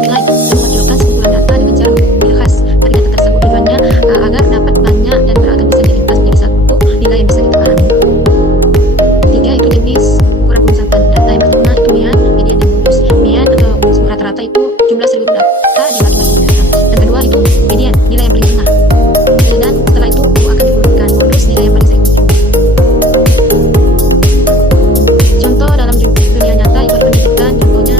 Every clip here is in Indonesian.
nilai dan memunculkan sekumpulan data dengan cara mengambil khas dari data tersebut. Tujuannya agar dapat banyak dan beragam bisa diringkas menjadi satu nilai yang bisa dipahami. 3 itu jenis ukuran pemusatan data. Yang pertama itu mean, median, dan modus. Mean atau rata-rata itu jumlah seluruh data dibagi-bagi data. Dan kedua itu median, nilai yang paling tengah. Dan setelah itu akan diberikan modus, nilai yang paling sering muncul. Contoh dalam dunia nyata itu diperhatikan, contohnya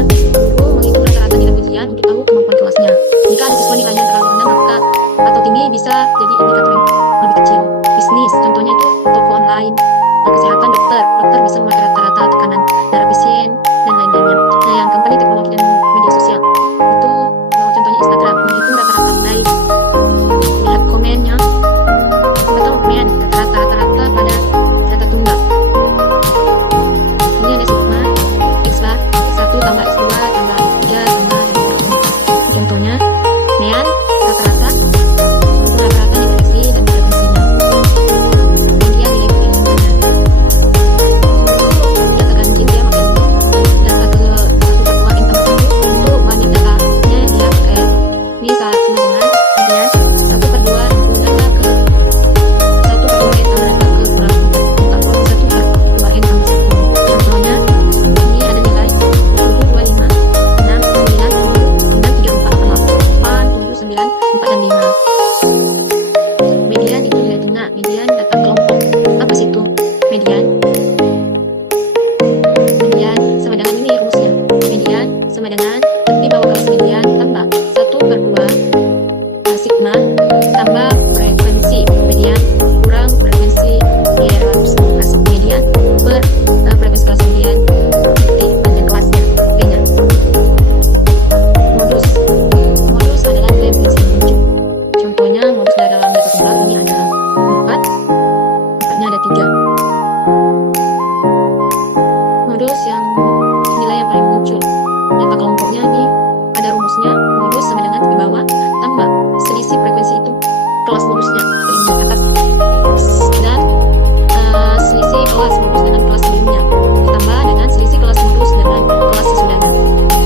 guru menghitung rata-rata nilai ujian untuk tahu kemampuan kelasnya. Jika ada siswa nilainya terlalu rendah maka atau tinggi bisa jadi indikator yang lebih kecil. Bisnis, contohnya itu toko online. Kesehatan, dokter bisa memakai rata-rata tekanan darah pasien dan lain-lainnya. Nah, yang keempat teknologi dan media sosial itu contohnya Instagram menghitung rata-rata like, lihat komennya, atau men rata-rata pada data tunggal. Ini ada sigma, x bar, x1 tambah x2 tambah 3 tambah dan seterusnya. Contohnya mean rata-rata nilai frekuensi dan frekuensinya. Kemudian nilai kepentingannya. Data ganjil dia pakai data ke 1/2 n tambah 1 untuk banyak datanya dia pakai ini sama dengan kemudian 1/2 data ke 1/2 n tambah data ke kurang 1/2 n tambah 1. Contohnya ini ada nilai 7, 2, 5, 6, 9, 10, 9, 3, 4, 8, 7, 9, 4, dan 5. Median itu nilai tengah, median data kelompok. Apa sih itu median? Median sama dengan ini rumusnya. Median sama dengan di bawah kelas median tambah 1/2 sigma tambah frekuensi median kurang frekuensi kelas median per frekuensi kelas median titik panjang kelasnya P-nya. Modus adalah nilai yang bisa muncul. Contohnya modus dalam data tunggal ini ada 4, 4-nya ada 3. Modus yang nilai yang paling muncul. Data kelompoknya ini ada rumusnya. Modus sama dengan di bawah tambah selisih frekuensi itu kelas modusnya paling atas dan selisih kelas modus dengan kelas sebelumnya ditambah dengan selisih kelas modus dengan kelas sesudahnya.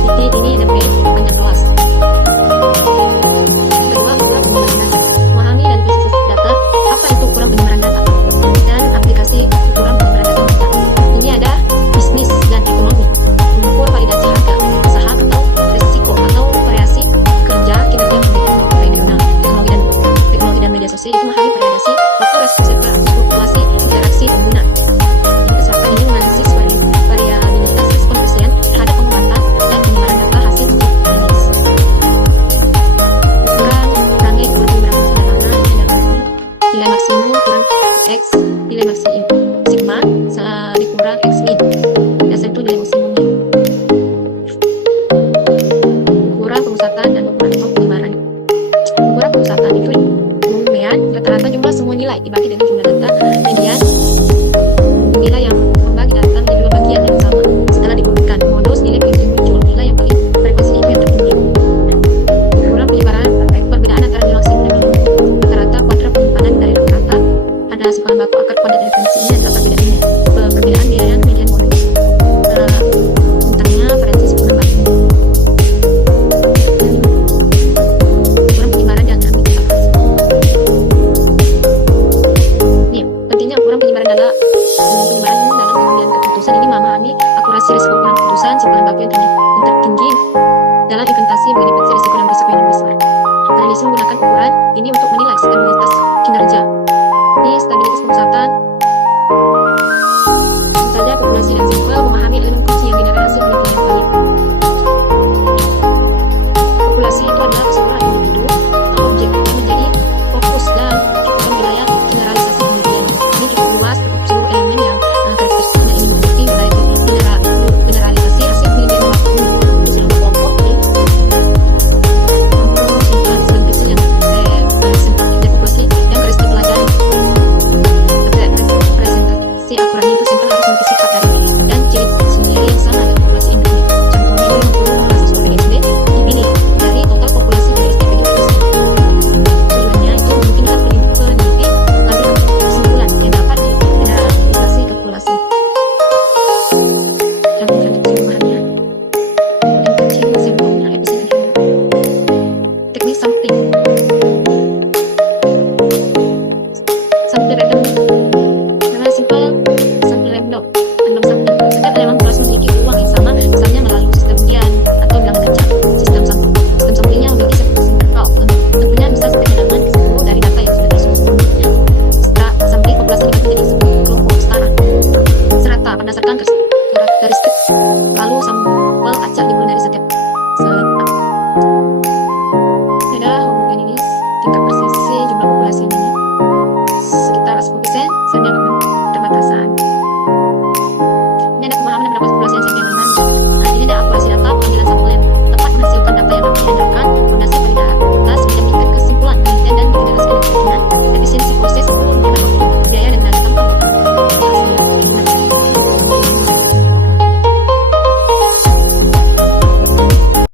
Titik ini ada P panjang kelas. Kedua, ukuran penyebaran data. Memahami dan analisis data. Apa itu ukuran penyebaran data dan aplikasi ukuran penyebaran data kita. Ini ada bisnis dan ekonomi. Mengukur validasi harga saham atau risiko atau variasi kerja kinerja regional. Teknologi dan media sosial itu memahami variasi waktu resiko server atau fluktuasi interaksi pengguna. Ini kesehatan ini menganalisis variabilitas respon pasien terhadap pengobatan dan penyebaran data hasil uji klinis. Ukuran range kemudian berapa nilai maksimum kurang x nilai maksimum sigma dikurang x min. Biasa itu nilai maksimumnya. Ukuran pemusatan dan ukuran penyebaran. Ukuran pemusatan itu mean rata-rata jumlah semua nilai dibagi dengan jumlah data median nilai yang membagi data menjadi dua bagian yang sama setelah dikumpulkan. Modus nilai paling muncul, nilai yang paling frekuensi itu yang tertinggi. Ukuran penyebaran perbedaan antara nilai maksimum dan minimum. Rata-rata kuadrat penyimpanan dari rata-rata ada sekolah baku akar kuadrat dan referensi. Ini adalah perbedaan biaya median modus tentangnya referensi 10 nambah. Ukuran penyebaran dan pentingnya ukuran penyebaran dalam pengambilan keputusan ini memahami akurasi risiko ukuran keputusan sekolah baku yang tertinggi dalam investasi mengenai risiko dan risiko yang lebih besar. Analisa menggunakan ukuran ini untuk menilai stabilitas kinerja. Ini stabilitas pemusatan. Tentu saja populasi dan sampel memahami elemen kunci yang generasi penelitian yang valid. Populasi itu adalah